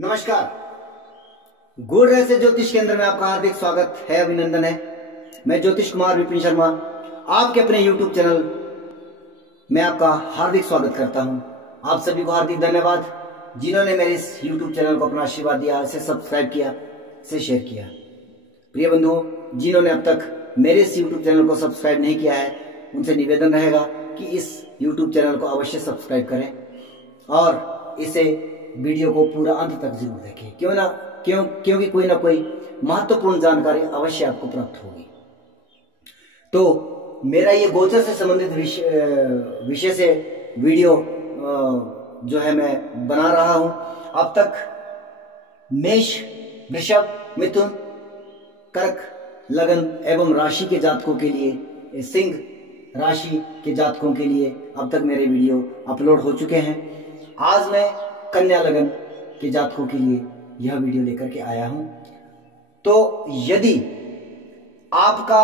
नमस्कार। गुड रहस्य ज्योतिष केंद्र में आपका हार्दिक स्वागत है, अभिनंदन है। मैं ज्योतिष कुमार विपिन शर्मा आपके अपने YouTube चैनल में आपका हार्दिक स्वागत करता हूं। आप सभी को हार्दिक धन्यवाद जिन्होंने मेरे इस YouTube चैनल को अपना आशीर्वाद दिया, इसे सब्सक्राइब किया, इसे शेयर किया। प्रिय बंधुओं, जिन्होंने अब तक मेरे इस YouTube चैनल को सब्सक्राइब नहीं किया है, उनसे निवेदन रहेगा कि इस YouTube चैनल को अवश्य सब्सक्राइब करें और इसे वीडियो को पूरा अंत तक जरूर देखें। क्योंकि कोई ना कोई महत्वपूर्ण जानकारी अवश्य आपको प्राप्त होगी। तो मेरा ये गोचर से संबंधित विषय से वीडियो जो है मैं बना रहा हूं। अब तक मेष, वृषभ, मिथुन, कर्क, लगन एवं राशि के जातकों के लिए, सिंह राशि के जातकों के लिए अब तक मेरे वीडियो अपलोड हो चुके हैं। आज मैं कन्या लगन के जातकों के लिए यह वीडियो लेकर के आया हूं। तो यदि आपका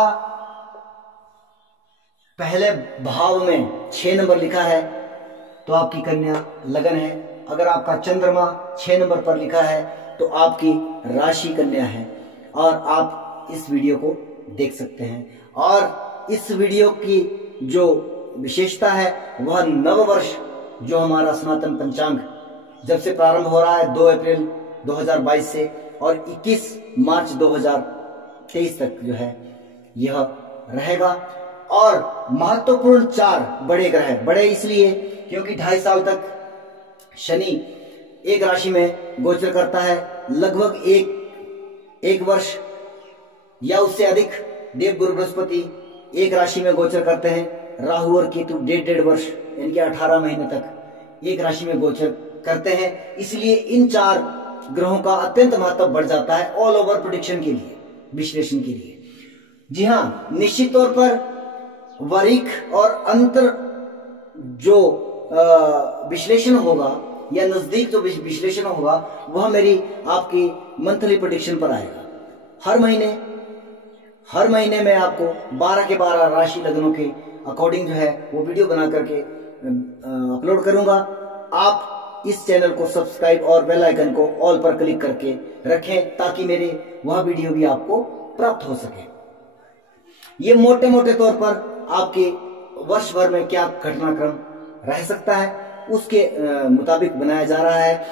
पहले भाव में 6 नंबर लिखा है तो आपकी कन्या लगन है। अगर आपका चंद्रमा 6 नंबर पर लिखा है तो आपकी राशि कन्या है और आप इस वीडियो को देख सकते हैं। और इस वीडियो की जो विशेषता है वह नववर्ष, जो हमारा सनातन पंचांग जब से प्रारंभ हो रहा है 2 अप्रैल 2022 से और 21 मार्च 2023 तक जो है यह रहेगा। और महत्वपूर्ण 4 बड़े ग्रह, बड़े इसलिए क्योंकि 2.5 साल तक शनि एक राशि में गोचर करता है। लगभग एक वर्ष या उससे अधिक देवगुरु बृहस्पति एक राशि में गोचर करते हैं। राहु और केतु 1.5 वर्ष यानी कि 18 महीने तक एक राशि में गोचर करते हैं। इसलिए इन 4 ग्रहों का अत्यंत महत्व बढ़ जाता है ऑल ओवर प्रेडिक्शन के लिए, विश्लेषण के लिए। जी हाँ, निश्चित तौर पर वरीख और अंतर जो विश्लेषण होगा या नजदीक जो विश्लेषण होगा वह मेरी आपकी मंथली प्रेडिक्शन पर आएगा। हर महीने में आपको 12 के 12 राशि लग्नों के अकॉर्डिंग जो है वो वीडियो बना करके अपलोड करूंगा। आप इस चैनल को सब्सक्राइब और बेल आइकन को ऑल पर क्लिक करके रखें ताकि मेरे वह वीडियो भी आपको प्राप्त हो सके। ये मोटे मोटे तौर पर आपके वर्ष भर में क्या घटनाक्रम रह सकता है उसके मुताबिक बनाया जा रहा है,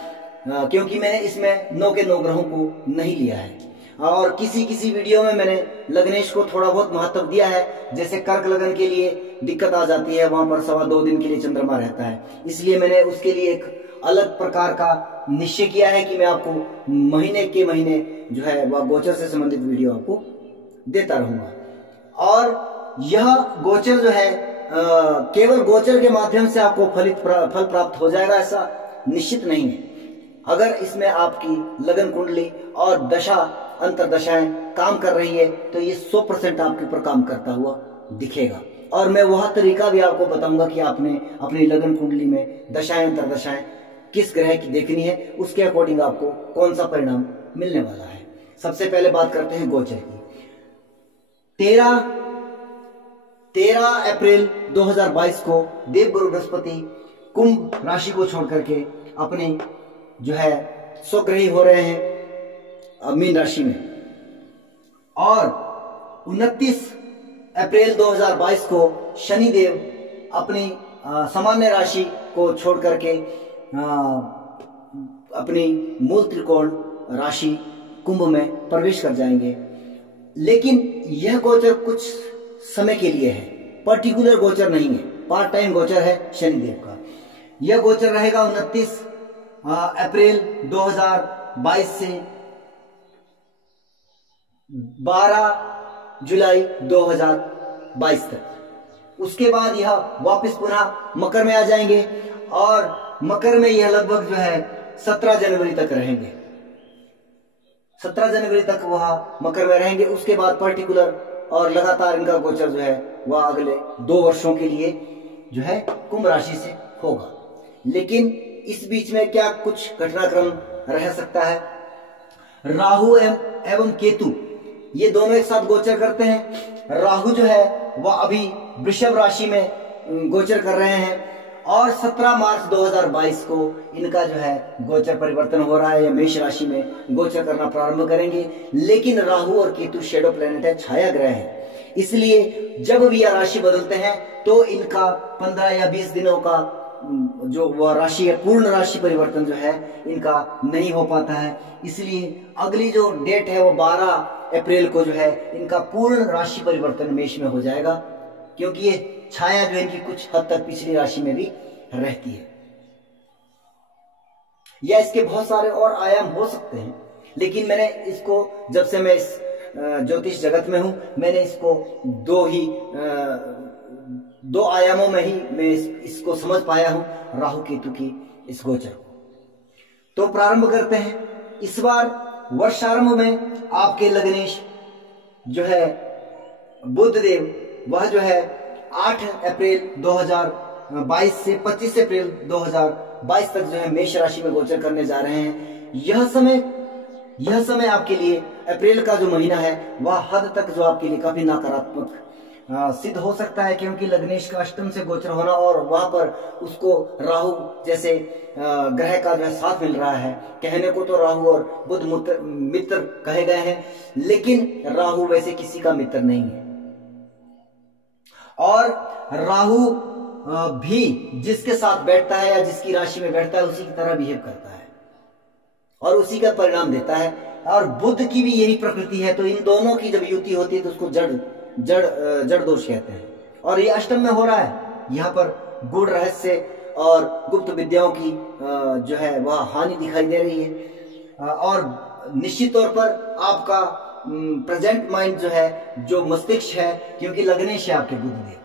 क्योंकि मैंने इसमें 9 के 9 ग्रहों को नहीं लिया है। और किसी वीडियो में मैंने लग्नेश को थोड़ा बहुत महत्व दिया है। जैसे कर्क लगन के लिए दिक्कत आ जाती है, वहां पर 2.25 दिन के लिए चंद्रमा रहता है, इसलिए मैंने उसके लिए एक अलग प्रकार का निश्चय किया है कि मैं आपको महीने के महीने जो है वह गोचर से संबंधित वीडियो आपको देता रहूंगा। और यह गोचर जो है केवल गोचर के माध्यम से आपको फल प्राप्त हो जाएगा ऐसा निश्चित नहीं है। अगर इसमें आपकी लगन कुंडली और दशा अंतरदशाएं काम कर रही है तो ये 100% आपके ऊपर काम करता हुआ दिखेगा। और मैं वह तरीका भी आपको बताऊंगा कि आपने अपनी लगन कुंडली में दशाएं अंतरदशाएं किस ग्रह की देखनी है, उसके अकॉर्डिंग आपको कौन सा परिणाम मिलने वाला है। सबसे पहले बात करते हैं गोचर की। 13 अप्रैल 2022 को देवगुरु बृहस्पति कुंभ राशि को छोड़ करके अपने जो है स्वग्रही हो रहे हैं मीन राशि में। और 29 अप्रैल 2022 को शनिदेव अपनी सामान्य राशि को छोड़ करके अपनी मूल त्रिकोण राशि कुंभ में प्रवेश कर जाएंगे। लेकिन यह गोचर कुछ समय के लिए है, पर्टिकुलर गोचर नहीं है, पार्ट टाइम गोचर है शनिदेव का। यह गोचर रहेगा 29 अप्रैल 2022 से 12 जुलाई 2022 तक। उसके बाद यह वापस पुनः मकर में आ जाएंगे और मकर में यह लगभग जो है 17 जनवरी तक रहेंगे। 17 जनवरी तक वह मकर में रहेंगे। उसके बाद पर्टिकुलर और लगातार इनका गोचर जो है वह अगले 2 वर्षों के लिए जो है कुंभ राशि से होगा। लेकिन इस बीच में क्या कुछ घटनाक्रम रह सकता है। राहु एवं केतु ये दोनों एक साथ गोचर करते हैं। राहु जो है वह अभी वृषभ राशि में गोचर कर रहे हैं और 17 मार्च 2022 को इनका जो है गोचर परिवर्तन हो रहा है, या मेष राशि में गोचर करना प्रारंभ करेंगे। लेकिन राहु और केतु शेडो प्लेनेट है, छाया ग्रह है, इसलिए जब भी यह राशि बदलते हैं तो इनका 15 या 20 दिनों का जो वह राशि है, पूर्ण राशि परिवर्तन जो है इनका नहीं हो पाता है। इसलिए अगली जो डेट है वो 12 अप्रैल को जो है इनका पूर्ण राशि परिवर्तन मेष में हो जाएगा, क्योंकि ये छाया जो है इनकी कुछ हद तक पिछली राशि में भी रहती है। या इसके बहुत सारे और आयाम हो सकते हैं, लेकिन मैंने इसको, जब से मैं इस ज्योतिष जगत में हूं, मैंने इसको दो आयामों में ही मैं इसको समझ पाया हूं, राहु केतु की इस गोचर को। तो प्रारंभ करते हैं। इस बार वर्षारंभ में आपके लग्नेश जो है बुध देव, वह जो है 8 अप्रैल 2022 से 25 अप्रैल 2022 तक जो है मेष राशि में गोचर करने जा रहे हैं। यह समय आपके लिए, अप्रैल का जो महीना है वह हद तक जो आपके लिए काफी नकारात्मक सिद्ध हो सकता है, क्योंकि लग्नेश का अष्टम से गोचर होना और वहां पर उसको राहु जैसे ग्रह का जो है साथ मिल रहा है। कहने को तो राहु और बुध मित्र कहे गए हैं, लेकिन राहु वैसे किसी का मित्र नहीं है। और राहु भी जिसके साथ बैठता है या जिसकी राशि में बैठता है उसी की तरह बिहेव करता है और उसी का परिणाम देता है। और बुध की भी यही प्रकृति है, तो इन दोनों की जब युति होती है तो उसको जड़ दोष कहते हैं। और ये अष्टम में हो रहा है, यहाँ पर गूढ़ रहस्य और गुप्त विद्याओं की जो है वह हानि दिखाई दे रही है। और निश्चित तौर पर आपका प्रेजेंट माइंड जो है, जो मस्तिष्क है, क्योंकि लग्नेश है आपके बुध देव,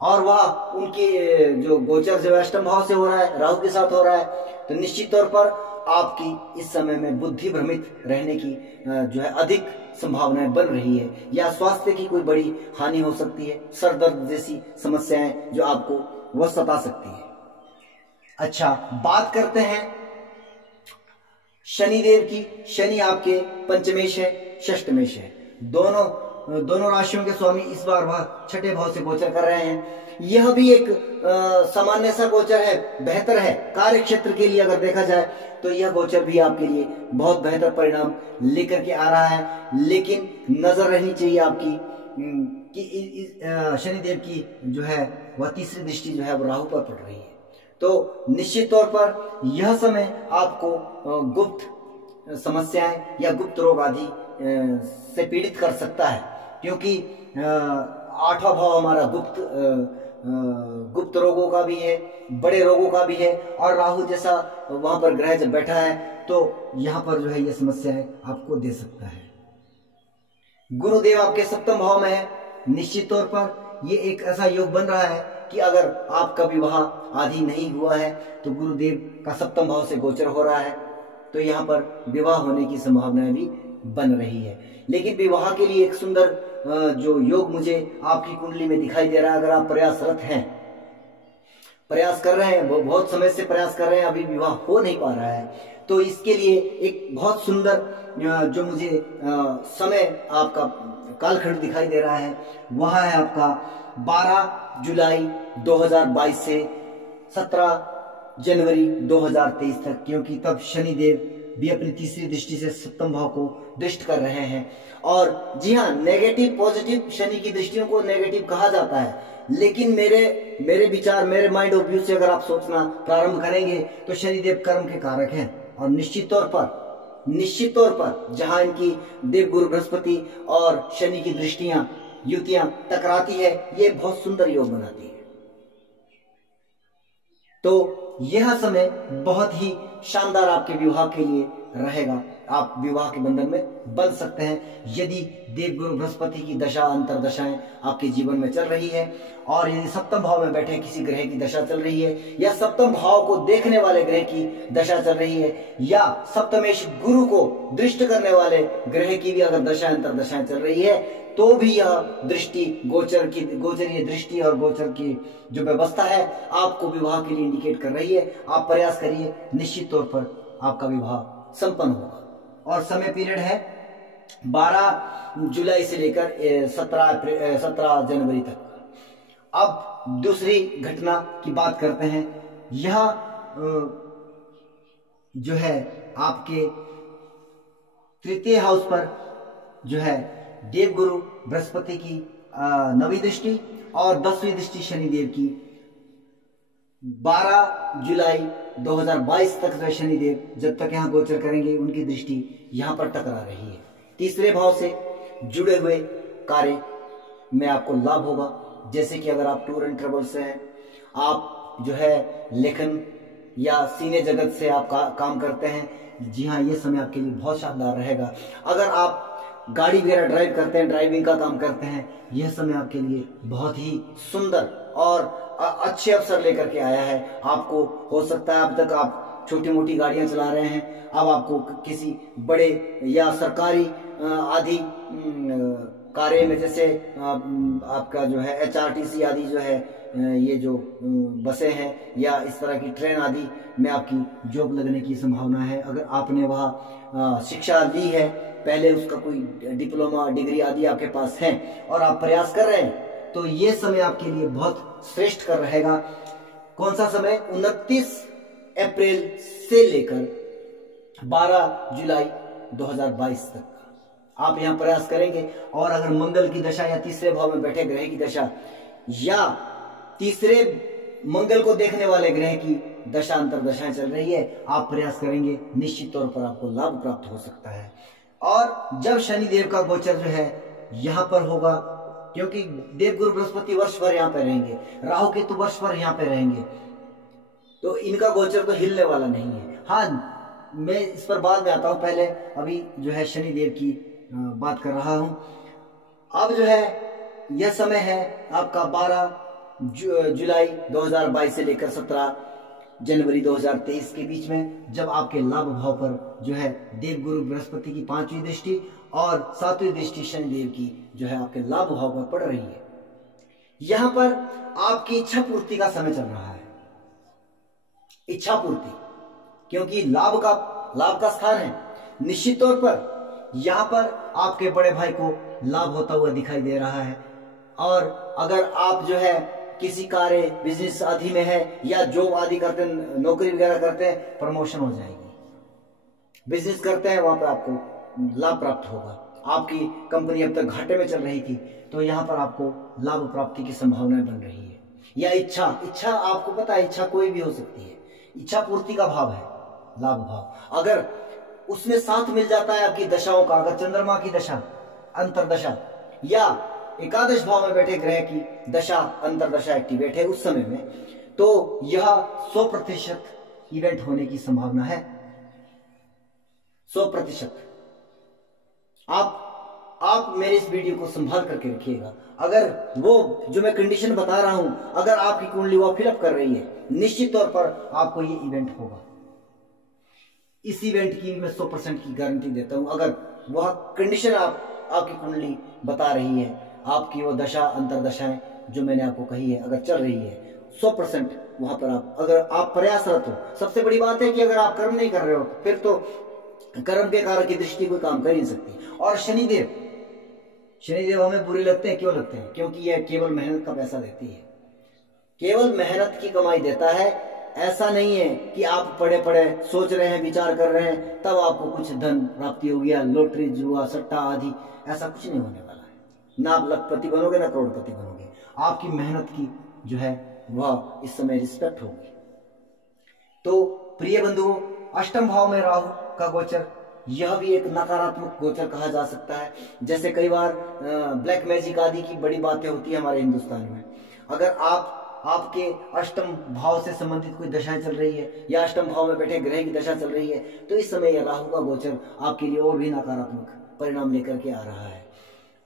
और वह उनकी जो गोचर जो अष्टम भाव से हो रहा है, राहु के साथ हो रहा है, तो निश्चित तौर पर आपकी इस समय में बुद्धि भ्रमित रहने की जो है अधिक संभावनाएं बन रही है, या स्वास्थ्य की कोई बड़ी हानि हो सकती है, सर दर्द जैसी समस्याएं जो आपको वह सता सकती है। अच्छा, बात करते हैं शनिदेव की। शनि आपके पंचमेश है, षष्ठमेश है, दोनों राशियों के स्वामी इस बार वह छठे भाव से गोचर कर रहे हैं। यह भी एक सामान्य सा गोचर है, बेहतर है कार्य क्षेत्र के लिए। अगर देखा जाए तो यह गोचर भी आपके लिए बहुत बेहतर परिणाम लेकर के आ रहा है, लेकिन नजर रहनी चाहिए आपकी कि शनिदेव की जो है वह तीसरी दृष्टि जो है वो राहु पर पड़ रही है। तो निश्चित तौर पर यह समय आपको गुप्त समस्याएं या गुप्त रोग आदि से पीड़ित कर सकता है, क्योंकि 8वां भाव हमारा गुप्त रोगों का भी है, बड़े रोगों का भी है, और राहु जैसा वहां पर ग्रह जब बैठा है तो यहाँ पर जो है ये समस्याएं आपको दे सकता है। गुरुदेव आपके सप्तम भाव में है। निश्चित तौर पर ये एक ऐसा योग बन रहा है कि अगर आपका विवाह आदि नहीं हुआ है तो गुरुदेव का सप्तम भाव से गोचर हो रहा है, तो यहाँ पर विवाह होने की संभावनाएं भी बन रही है। लेकिन विवाह के लिए एक सुंदर जो योग मुझे आपकी कुंडली में दिखाई दे रहा है, अगर आप प्रयासरत हैं, प्रयास कर रहे हैं, वो बहुत समय से प्रयास कर रहे हैं, अभी विवाह हो नहीं पा रहा है, तो इसके लिए एक बहुत सुंदर जो मुझे समय आपका कालखंड दिखाई दे रहा है, वह है आपका 12 जुलाई 2022 से 17 जनवरी 2023 तक, क्योंकि तब शनिदेव भी अपनी तीसरी दृष्टि से सप्तम भाव को दृष्ट कर रहे हैं। और जी हाँ, नेगेटिव पॉजिटिव शनि की दृष्टियों को नेगेटिव कहा जाता है, लेकिन मेरे विचार, मेरे माइंड ऑफ व्यू से अगर आप सोचना प्रारंभ करेंगे तो शनिदेव कर्म के कारक हैं, और निश्चित तौर पर जहां इनकी देव गुरु बृहस्पति और शनि की दृष्टियां, युतियां टकराती है, ये बहुत सुंदर योग बनाती है। तो यह समय बहुत ही शानदार आपके विवाह के लिए रहेगा। आप विवाह के बंधन में बंध सकते हैं यदि देवगुरु बृहस्पति की दशा, अंतरदशाएं आपके जीवन में चल रही है, और यदि सप्तम भाव में बैठे किसी ग्रह की दशा चल रही है, या सप्तम भाव को देखने वाले ग्रह की दशा चल रही है, या सप्तमेश गुरु को दृष्ट करने वाले ग्रह की भी अगर दशा, अंतरदशाएं चल रही है, तो भी यह दृष्टि, गोचरीय दृष्टि और गोचर की जो व्यवस्था है आपको विवाह के लिए इंडिकेट कर रही है। आप प्रयास करिए, निश्चित तौर पर आपका विवाह संपन्न होगा। और समय पीरियड है 12 जुलाई से लेकर 17 जनवरी तक। अब दूसरी घटना की बात करते हैं यह जो है आपके तृतीय हाउस पर जो है देवगुरु बृहस्पति की 9वीं दृष्टि और 10वीं दृष्टि शनिदेव की 12 जुलाई 2022 तक जो शनिदेव जब तक यहाँ गोचर करेंगे उनकी दृष्टि यहाँ पर टकरा रही है। तीसरे भाव से जुड़े हुए कार्य में आपको लाभ होगा, जैसे कि अगर आप टूर एंड ट्रेवल से हैं, आप जो है लेखन या सिने जगत से आप काम करते हैं, जी हाँ, ये समय आपके लिए बहुत शानदार रहेगा। अगर आप गाड़ी वगैरह ड्राइव करते हैं, ड्राइविंग का काम करते हैं, यह समय आपके लिए बहुत ही सुंदर और अच्छे अवसर लेकर के आया है। आपको हो सकता है अब तक आप छोटी मोटी गाड़ियां चला रहे हैं, अब आपको किसी बड़े या सरकारी आदि कार्य में, जैसे आपका जो है HRTC आदि जो है, ये जो बसें हैं या इस तरह की ट्रेन आदि में आपकी जॉब लगने की संभावना है। अगर आपने वहाँ शिक्षा ली है, पहले उसका कोई डिप्लोमा डिग्री आदि आपके पास है और आप प्रयास कर रहे हैं, तो ये समय आपके लिए बहुत श्रेष्ठ कर रहेगा। कौन सा समय? 29 अप्रैल से लेकर 12 जुलाई 2022 तक आप यहाँ प्रयास करेंगे। और अगर मंगल की दशा या तीसरे भाव में बैठे ग्रह की दशा या तीसरे मंगल को देखने वाले ग्रह की दशा अंतर दशाएं चल रही है, आप प्रयास करेंगे, निश्चित तौर पर आपको लाभ प्राप्त हो सकता है। और जब शनिदेव का गोचर जो है यहाँ पर होगा, क्योंकि देवगुरु बृहस्पति वर्ष भर यहाँ पे रहेंगे, राहु केतु वर्ष भर यहाँ पे रहेंगे, तो इनका गोचर तो हिलने वाला नहीं है। हाँ, मैं इस पर बाद में आता हूं, पहले अभी जो है शनिदेव की बात कर रहा हूं। अब जो है यह समय है आपका 12 जुलाई 2022 से लेकर 17 जनवरी 2023 के बीच में, जब आपके लाभ भाव पर जो है देवगुरु बृहस्पति की 5वीं दृष्टि और 7वीं दृष्टि शनिदेव की जो है आपके लाभ भाव पर पड़ रही है। यहां पर आपकी इच्छा पूर्ति का समय चल रहा है। इच्छा पूर्ति, क्योंकि लाभ का स्थान है। निश्चित तौर पर यहां पर आपके बड़े भाई को लाभ होता हुआ दिखाई दे रहा है। और अगर आप जो है किसी कार्य बिजनेस आदि में है या जॉब आदि करते हैं, नौकरी वगैरह करते हैं, प्रमोशन हो जाएगी। बिजनेस करते हैं, वहां पर आपको लाभ प्राप्त होगा। आपकी कंपनी अब तक घाटे में चल रही थी, तो यहाँ पर आपको लाभ प्राप्ति की संभावनाएं बन रही है। या इच्छा आपको पता है, इच्छा कोई भी हो सकती है। इच्छा पूर्ति का भाव है लाभ भाव। अगर उसमें साथ मिल जाता है आपकी दशाओं का, अगर चंद्रमा की दशा अंतरदशा या एकादश भाव में बैठे ग्रह की दशा अंतरदशा एक्टिवेट है उस समय में, तो यह 100% इवेंट होने की संभावना है। 100%। आप मेरे इस वीडियो को संभाल करके रखिएगा। अगर वो जो मैं कंडीशन बता रहा हूं, अगर आपकी कुंडली वो फिलअप कर रही है, निश्चित तौर पर आपको ये इवेंट होगा। इस इवेंट की मैं 100% की गारंटी देता हूं। अगर वह कंडीशन आपकी कुंडली बता रही है, आपकी वो दशा अंतरदशाएं जो मैंने आपको कही है अगर चल रही है, 100% वहां पर अगर आप प्रयासरत हो। सबसे बड़ी बात है कि अगर आप कर्म नहीं कर रहे हो, फिर तो कर्म के कारक की दृष्टि कोई काम कर ही नहीं सकती। और शनिदेव हमें बुरे लगते हैं। क्यों लगते हैं? क्योंकि यह केवल मेहनत का पैसा देती है, केवल मेहनत की कमाई देता है। ऐसा नहीं है कि आप पढ़े सोच रहे हैं, विचार कर रहे हैं, तब आपको कुछ धन प्राप्ति होगी या लॉटरी जुआ सट्टा आदि, ऐसा कुछ नहीं होने वाला है। ना आप लखपति बनोगे ना करोड़पति बनोगे। आपकी मेहनत की जो है वह इस समय रिस्पेक्ट होगी। तो प्रिय बंधुओं, अष्टम भाव में राहु का गोचर, यह भी एक नकारात्मक गोचर कहा जा सकता है। जैसे कई बार ब्लैक मैजिक आदि की बड़ी बातें होती है हमारे हिंदुस्तान में। अगर आपके अष्टम भाव से संबंधित कोई दशाएं चल रही है या अष्टम भाव में बैठे ग्रह की दशा चल रही है, तो इस समय यह राहु का गोचर आपके लिए और भी नकारात्मक परिणाम लेकर के आ रहा है।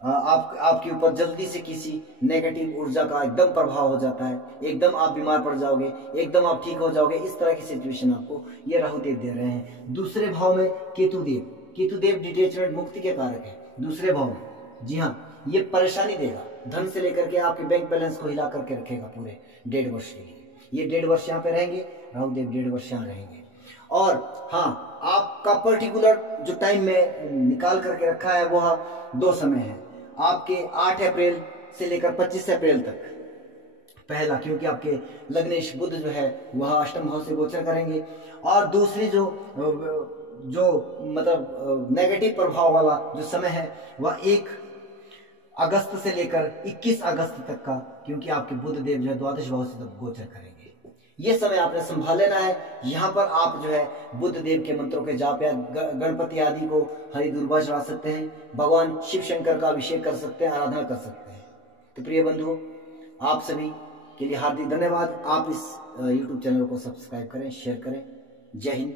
आपके ऊपर जल्दी से किसी नेगेटिव ऊर्जा का एकदम प्रभाव हो जाता है, एकदम आप बीमार पड़ जाओगे, एकदम आप ठीक हो जाओगे। इस तरह की सिचुएशन आपको ये राहुदेव दे रहे हैं। दूसरे भाव में केतुदेव डिटैचमेंट मुक्ति के कारक है दूसरे भाव में। जी हाँ, ये परेशानी देगा, धन से लेकर के आपके बैंक बैलेंस को हिला करके रखेगा पूरे 1.5 वर्ष के लिए। ये 1.5 वर्ष यहाँ पे रहेंगे, राहुदेव 1.5 वर्ष यहाँ रहेंगे। और हाँ, आपका पर्टिकुलर जो टाइम में निकाल करके रखा है वह 2 समय है आपके 8 अप्रैल से लेकर 25 अप्रैल तक। पहला, क्योंकि आपके लग्नेश बुध जो है वह अष्टम भाव से गोचर करेंगे। और दूसरी जो मतलब नेगेटिव प्रभाव वाला जो समय है वह 1 अगस्त से लेकर 21 अगस्त तक का, क्योंकि आपके बुध देव जो है द्वादश भाव से तब गोचर करेंगे। ये समय आपने संभाल लेना है। यहाँ पर आप जो है बुध देव के मंत्रों के जाप या गणपति आदि को हरि दुर्वा चढ़ा सकते हैं, भगवान शिव शंकर का अभिषेक कर सकते हैं, आराधना कर सकते हैं। तो प्रिय बंधुओं, आप सभी के लिए हार्दिक धन्यवाद। आप इस YouTube चैनल को सब्सक्राइब करें, शेयर करें। जय हिंद,